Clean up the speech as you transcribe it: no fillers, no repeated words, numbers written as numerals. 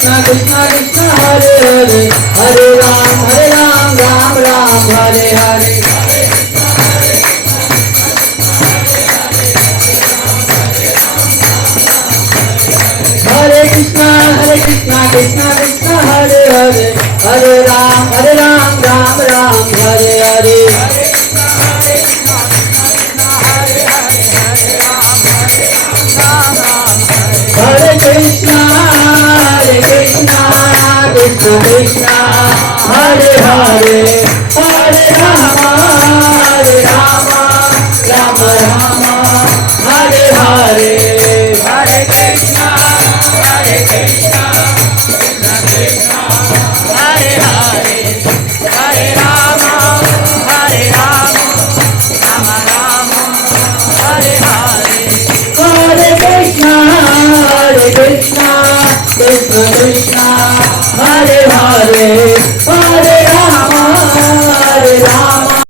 Krishna Krishna Krishna Hare Hare Hare Ram Ram Ram Hare Hare Hare Krishna Krishna Krishna Hare Hare Hare Ram Ram Ram Hare Hare Hare Krishna Krishna Krishna Hare Hare Hare Rama Rama Rama Hare Hare Hare Krishna Krishna Krishna Hare Hare Hare Rama Rama Rama Hare Hare Hare Krishna Krishna Krishna Hare